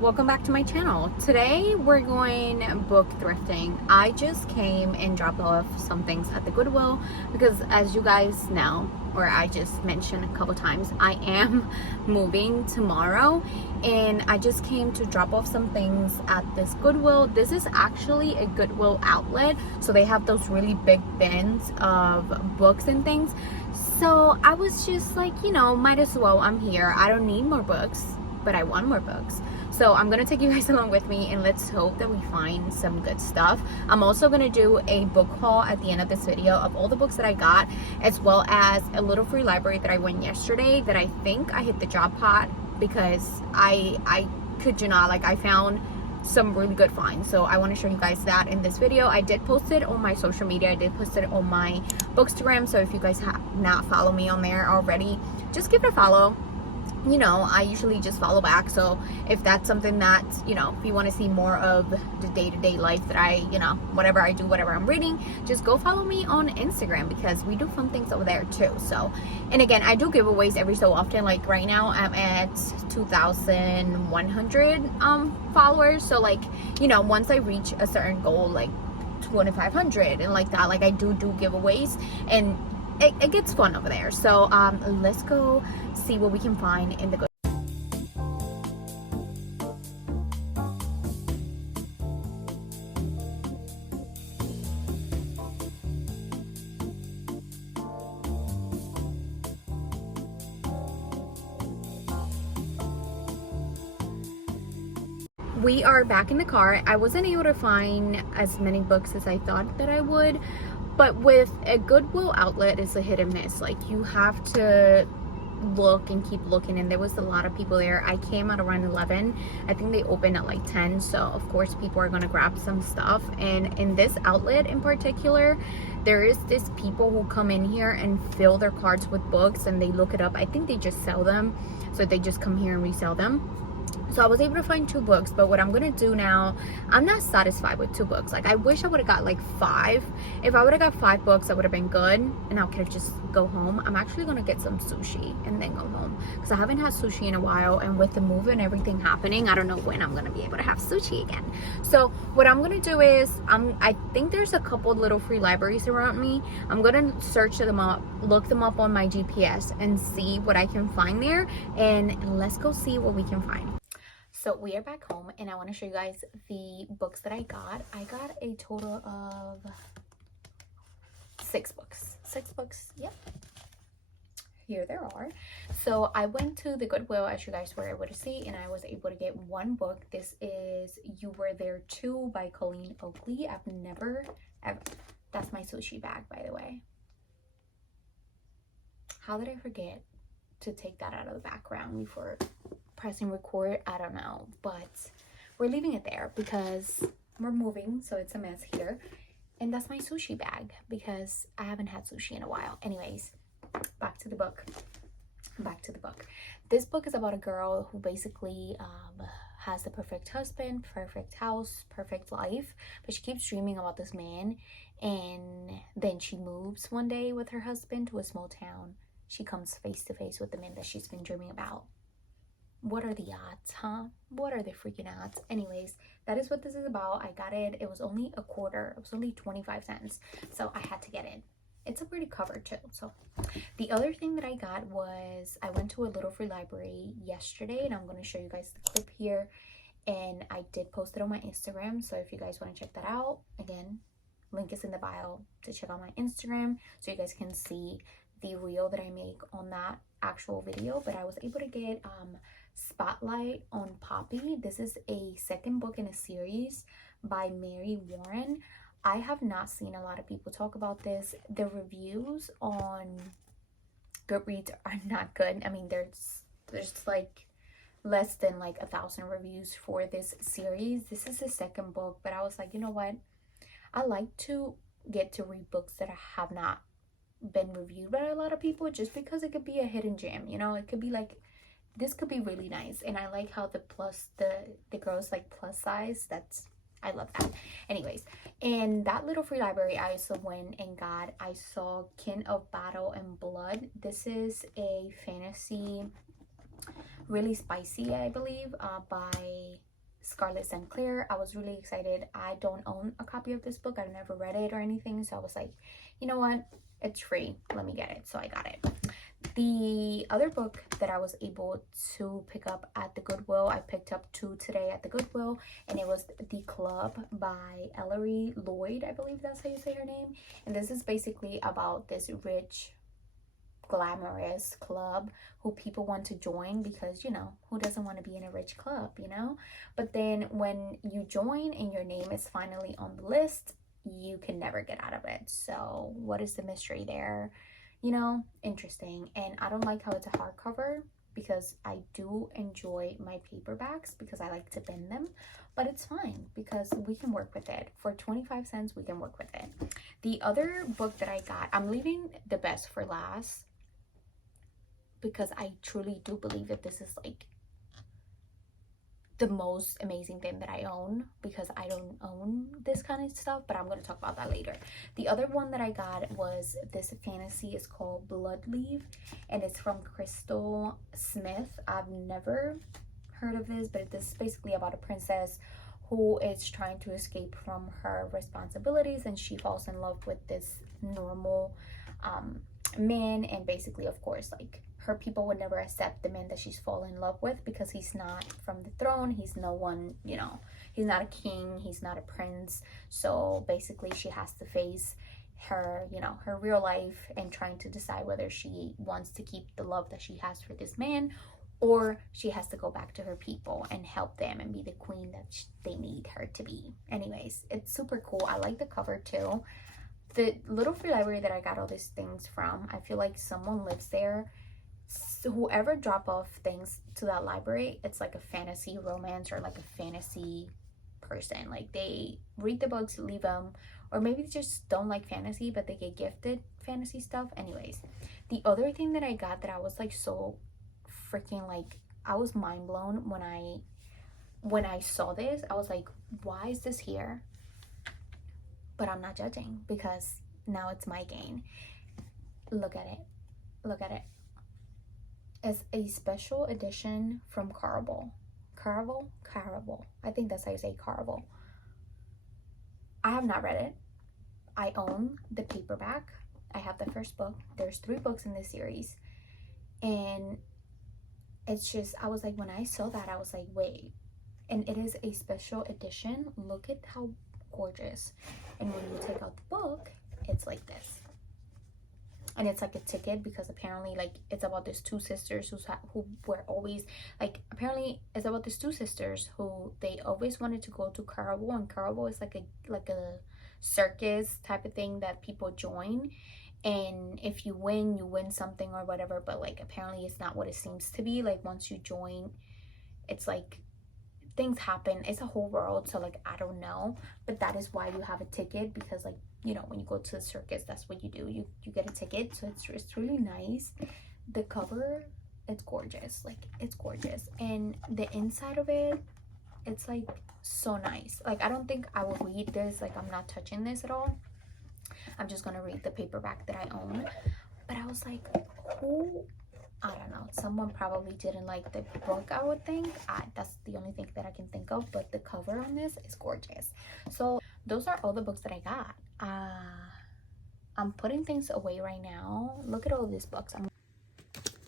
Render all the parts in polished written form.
Welcome back to my channel. Today we're going book thrifting. I just came and dropped off some things at the Goodwill because, as you guys know, or I just mentioned a couple times, I am moving tomorrow and I just came to drop off some things at this Goodwill. This is actually a Goodwill outlet, so they have those really big bins of books and things. So I was just like, might as well. I'm here. I don't need more books, but I want more books. So I'm gonna take you guys along with me and let's hope that we find some good stuff. I'm also gonna do a book haul at the end of this video of all the books that I got, as well as a little free library that I went yesterday that I think I hit the jackpot, because I could you not, I found some really good finds. So I want to show you guys that in this video. I did post it on my social media. I did post it on my Bookstagram. So if you guys have not followed me on there already, just give it a follow. I usually just follow back. So if that's something that, if you want to see more of the day-to-day life that I, whatever I do, whatever I'm reading, just go follow me on Instagram because we do fun things over there too. So, and again, I do giveaways every so often. Like right now I'm at 2,100 followers. So once I reach a certain goal, like 2,500 and like that, I do giveaways, and it gets fun over there. So let's go see what we can find in the We are back in the car. I wasn't able to find as many books as I thought that I would, but with a Goodwill outlet, it's a hit and miss. You have to look and keep looking, and there was a lot of people there. I came at around 11. I think they opened at 10, so of course people are gonna grab some stuff. And in this outlet in particular, there is this people who come in here and fill their carts with books and they look it up. I think they just sell them, so they just come here and resell them. So I was able to find 2 books, but what I'm gonna do now, I'm not satisfied with 2 books. I wish I would have got 5. If I would have got 5 books, that would have been good, and I could have just go home. I'm actually gonna get some sushi and then go home because I haven't had sushi in a while, and with the move and everything happening, I don't know when I'm gonna be able to have sushi again. So what I'm gonna do is, I think there's a couple little free libraries around me. I'm gonna search them up, look them up on my GPS, and see what I can find there, and let's go see what we can find. So we are back home and I want to show you guys the books that I got. I got a total of 6 books. 6 books, yep. Here there are. So I went to the Goodwill, as you guys were able to see, and I was able to get 1 book. This is You Were There Too by Colleen Oakley. I've never, ever, that's my sushi bag, by the way. How did I forget to take that out of the background before pressing record? I don't know, but we're leaving it there because we're moving, so it's a mess here. And that's my sushi bag because I haven't had sushi in a while. Anyways, back to the book. This book is about a girl who basically has the perfect husband, perfect house, perfect life, but she keeps dreaming about this man, and then she moves one day with her husband to a small town. She comes face to face with the man that she's been dreaming about. What are the odds, huh? What are the freaking odds? Anyways, that is what this is about. I got it. It was only a quarter. It was only 25 cents. So I had to get it. It's a pretty cover too. So the other thing that I got was, I went to a little free library yesterday, and I'm going to show you guys the clip here. And I did post it on my Instagram. So if you guys want to check that out, again, link is in the bio to check out my Instagram so you guys can see the reel that I make on that actual video. But I was able to get Spotlight on Poppy. This is a second book in a series by Mary Warren. I have not seen a lot of people talk about this. The reviews on Goodreads are not good. I mean, there's less than 1,000 reviews for this series. This is the second book, but I was like, you know what? I like to get to read books that have not been reviewed by a lot of people, just because it could be a hidden gem. It could be this could be really nice. And I like how the girl's plus size. I love that. Anyways, in that little free library, I also went and I saw Kin of Battle and Blood. This is a fantasy Really Spicy, I believe, by Scarlett St. Clair. I was really excited. I don't own a copy of this book. I've never read it or anything, so I was like, you know what, it's free, let me get it. So I got it. The other book that I was able to pick up at the Goodwill, I picked up 2 today at the Goodwill, and it was The Club by Ellery Lloyd, I believe that's how you say her name. And this is basically about this rich, glamorous club who people want to join because, you know, who doesn't want to be in a rich club, you know? But then when you join and your name is finally on the list, you can never get out of it. So what is the mystery there? You know, interesting. And I don't like how it's a hardcover because I do enjoy my paperbacks because I like to bend them, but it's fine because we can work with it. For 25 cents, we can work with it. The other book that I got, I'm leaving the best for last because I truly do believe that this is like the most amazing thing that I own, because I don't own this kind of stuff, but I'm going to talk about that later. The other one that I got was this fantasy. It's called Bloodleaf, and it's from Crystal Smith. I've never heard of this, but this is basically about a princess who is trying to escape from her responsibilities, and she falls in love with this normal man, and basically, of course, like, her people would never accept the man that she's fallen in love with because he's not from the throne. He's no one, you know, he's not a king, he's not a prince. So basically she has to face her, you know, her real life and trying to decide whether she wants to keep the love that she has for this man, or she has to go back to her people and help them and be the queen that they need her to be. Anyways, it's super cool. I like the cover too. The little free library that I got all these things from, I feel like someone lives there. So whoever drop off things to that library, it's like a fantasy romance or like a fantasy person. Like, they read the books, leave them, or maybe they just don't like fantasy but they get gifted fantasy stuff. Anyways, the other thing that I got that I was like so freaking, like, I was mind blown when I saw this. I was like, why is this here? But I'm not judging because now it's my gain. Look at it, look at it. It's a special edition from Caraval. I think that's how you say Caraval. I have not read it. I own the paperback. I have the first book. There's 3 books in this series. And it's just, I was like, when I saw that, I was like, wait. And it is a special edition. Look at how gorgeous. And when you take out the book, it's like this. And it's like a ticket because apparently, like, it's about these 2 sisters who were always, like, apparently it's about these 2 sisters who they always wanted to go to Caraval, and Caraval is like a circus type of thing that people join, and if you win something or whatever, but like apparently it's not what it seems to be. Like, once you join, it's like things happen. It's a whole world. So like, I don't know, but that is why you have a ticket, because like, you know, when you go to the circus, that's what you do. You get a ticket. So it's really nice. The cover, it's gorgeous. Like, it's gorgeous. And the inside of it, it's like so nice. Like, I don't think I will read this. Like, I'm not touching this at all. I'm just gonna read the paperback that I own. But I was like, who, I don't know, someone probably didn't like the book, I would think. That's the only thing that I can think of, but the cover on this is gorgeous. So those are all the books that I got. I'm putting things away right now. Look at all these books.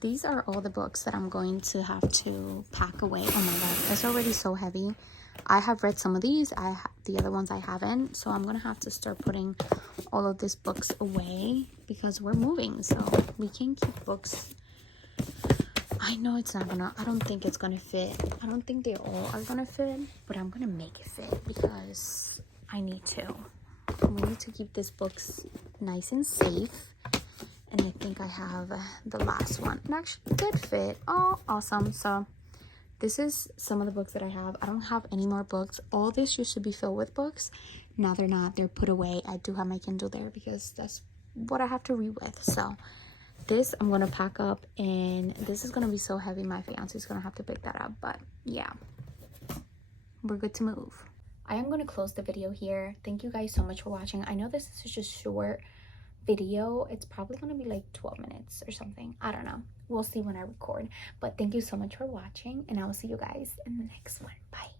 These are all the books that I'm going to have to pack away. Oh my god, it's already so heavy. I have read some of these. The other ones I haven't. So I'm gonna have to start putting all of these books away because we're moving. So we can keep books. I know it's not gonna, I don't think it's gonna fit. I don't think they all are gonna fit, but I'm gonna make it fit because I need to. We need to keep these books nice and safe. And I think I have the last one. It actually did fit. Oh, awesome. So this is some of the books that I have. I don't have any more books. All this used to be filled with books. Now they're not. They're put away. I do have my Kindle there because that's what I have to read with. So this I'm going to pack up, and this is going to be so heavy. My fiance is going to have to pick that up. But yeah, we're good to move. I am going to close the video here. Thank you guys so much for watching. I know this is just short video. It's probably gonna be like 12 minutes or something. I don't know. We'll see when I record. But thank you so much for watching, and I will see you guys in the next one. Bye.